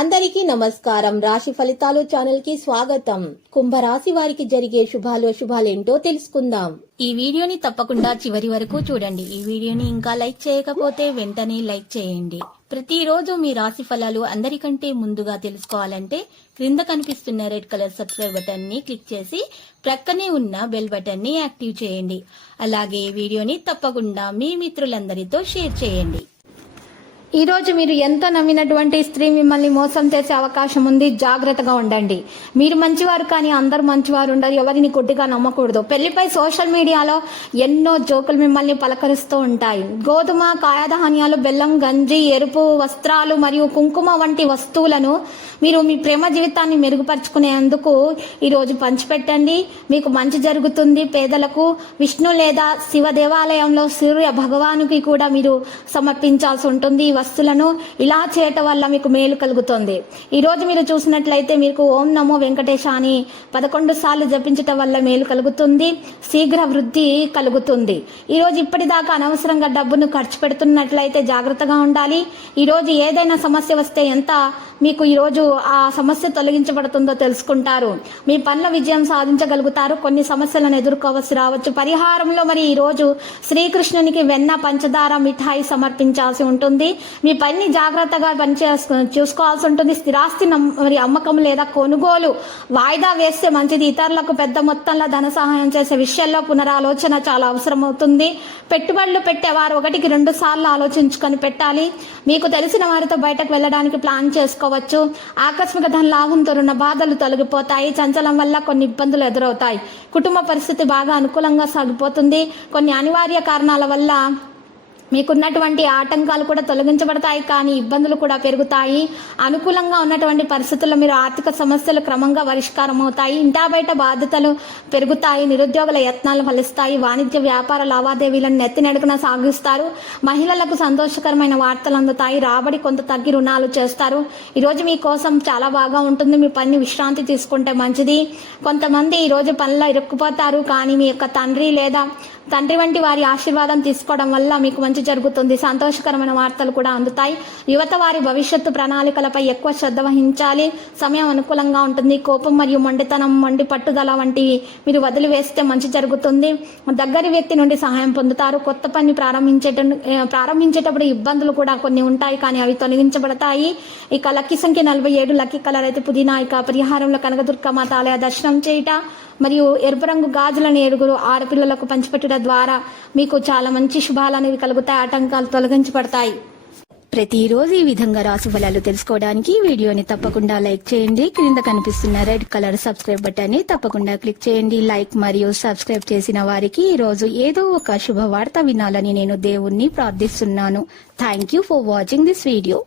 అందరికీ నమస్కారం. రాశి ఫలితాలు ఛానల్ కి స్వాగతం. కుంభరాశి వారికి జరిగే శుభాలేంటో తెలుసుకుందాం. ఈ వీడియోని తప్పకుండా చివరి వరకు చూడండి. ఈ వీడియోని ఇంకా లైక్ చేయకపోతే వెంటనే లైక్ చేయండి. ప్రతిరోజు మీ రాశి ఫలాలు అందరికంటే ముందుగా తెలుసుకోవాలంటే క్రింద కనిపిస్తున్న రెడ్ కలర్ సబ్స్క్రైబ్ బటన్ ని క్లిక్ చేసి ప్రక్కనే ఉన్న బెల్ బటన్ ని యాక్టివ్ చేయండి. అలాగే ఈ వీడియోని తప్పకుండా మీ మిత్రులందరితో షేర్ చేయండి. ఈ రోజు మీరు ఎంత నమ్మినటువంటి స్త్రీ మిమ్మల్ని మోసం చేసే అవకాశం ఉంది. జాగ్రత్తగా ఉండండి. మీరు మంచివారు కానీ అందరు మంచివారు ఉండరు. ఎవరిని కొద్దిగా నమ్మకూడదు. పెళ్లిపై సోషల్ మీడియాలో ఎన్నో జోకులు మిమ్మల్ని పలకరిస్తూ ఉంటాయి. గోధుమ, కాయధాన్యాలు, బెల్లం, గంజి, ఎరుపు వస్త్రాలు మరియు కుంకుమ వంటి వస్తువులను మీరు మీ ప్రేమ జీవితాన్ని మెరుగుపరుచుకునేందుకు ఈరోజు పంచిపెట్టండి. మీకు మంచి జరుగుతుంది. పేదలకు విష్ణు లేదా శివ దేవాలయంలో సూర్య భగవానుకి కూడా మీరు సమర్పించాల్సి ఉంటుంది. వస్తువులను ఇలా చేయటం వల్ల మీకు మేలు కలుగుతుంది. ఈ రోజు మీరు చూసినట్లయితే మీకు ఓం నమో వెంకటేశ అని 11 సార్లు జపించటం వల్ల మేలు కలుగుతుంది. శీఘ్ర వృద్ధి కలుగుతుంది. ఈ రోజు ఇప్పటిదాకా అనవసరంగా డబ్బును ఖర్చు పెడుతున్నట్లయితే జాగ్రత్తగా ఉండాలి. ఈ రోజు ఏదైనా సమస్య వస్తే ఎంత మీకు ఈ రోజు ఆ సమస్య తొలగించబడుతుందో తెలుసుకుంటారు. మీ పనుల విజయం సాధించగలుగుతారు. కొన్ని సమస్యలను ఎదుర్కోవలసి రావచ్చు. పరిహారంలో మరి ఈ రోజు శ్రీకృష్ణునికి వెన్న, పంచదార, మిఠాయి సమర్పించాల్సి ఉంటుంది. మీ పని జాగ్రత్తగా చూసుకోవాల్సి ఉంటుంది. స్థిరాస్తి మరి అమ్మకం లేదా కొనుగోలు వాయిదా వేస్తే మంచిది. ఇతరులకు పెద్ద మొత్తంలో ధన సహాయం చేసే విషయాల్లో పునరాలోచన చాలా అవసరం అవుతుంది. పెట్టుబడులు పెట్టేవారు 1-2 సార్లు ఆలోచించుకొని పెట్టాలి. మీకు తెలిసిన వారితో బయటకు వెళ్ళడానికి ప్లాన్ చేసుకోవచ్చు. ఆకస్మిక ధన లాభంతో రుణ బాధలు తొలగిపోతాయి. చంచలం వల్ల కొన్ని ఇబ్బందులు ఎదురవుతాయి. కుటుంబ పరిస్థితి బాగా అనుకూలంగా సాగిపోతుంది. కొన్ని అనివార్య కారణాల వల్ల మీకున్నటువంటి ఆటంకాలు కూడా తొలగించబడతాయి, కానీ ఇబ్బందులు కూడా పెరుగుతాయి. అనుకూలంగా ఉన్నటువంటి పరిస్థితుల్లో మీరు ఆర్థిక సమస్యలు క్రమంగా పరిష్కారం అవుతాయి. ఇంటా బయట బాధ్యతలు పెరుగుతాయి. నిరుద్యోగుల యత్నాలు ఫలిస్తాయి. వాణిజ్య వ్యాపార లావాదేవీలను నెత్తినడుగున సాగిస్తారు. మహిళలకు సంతోషకరమైన వార్తలు అందుతాయి. రాబడి కొంత తగ్గి రుణాలు చేస్తారు. ఈరోజు మీకోసం చాలా బాగా ఉంటుంది. మీ పని విశ్రాంతి తీసుకుంటే మంచిది. కొంతమంది ఈరోజు పనిలో ఇరుక్కుపోతారు, కానీ మీ యొక్క తండ్రి వంటి వారి ఆశీర్వాదం తీసుకోవడం వల్ల మీకు మంచి జరుగుతుంది. సంతోషకరమైన వార్తలు కూడా అందుతాయి. యువత వారి భవిష్యత్తు ప్రణాళికలపై ఎక్కువ శ్రద్ధ వహించాలి. సమయం అనుకూలంగా ఉంటుంది. కోపం మరియు మొండి పట్టుదల వంటివి మీరు వదిలివేస్తే మంచి జరుగుతుంది. దగ్గరి వ్యక్తి నుండి సహాయం పొందుతారు. కొత్త పని ప్రారంభించేటప్పుడు ఇబ్బందులు కూడా కొన్ని ఉంటాయి, కానీ అవి తొలగించబడతాయి. ఇక లక్కీ సంఖ్య 47. లక్కీ కలర్ అయితే పుదీనా. ఇక పరిహారంలో కనకదుర్గ మాత ఆలయ దర్శనం చేయట మరియు ఎరుపు రంగు గాజులను 7 ఆడపిల్లలకు పంచిపెట్టడం ద్వారా మీకు చాలా మంచి శుభాలు అనేవి కలుగుతాయి. ఆటంకాలు తొలగించబడతాయి. ప్రతిరోజు ఈ విధంగా రాశి ఫలాలు తెలుసుకోవడానికి వీడియోని తప్పకుండా లైక్ చేయండి. క్రింద కనిపిస్తున్న రెడ్ కలర్ సబ్స్క్రైబ్ బటన్ ని తప్పకుండా క్లిక్ చేయండి. లైక్ మరియు సబ్స్క్రైబ్ చేసిన వారికి ఈ రోజు ఏదో ఒక శుభవార్త వినాలని నేను దేవుణ్ణి ప్రార్థిస్తున్నాను. Thank you for watching this video.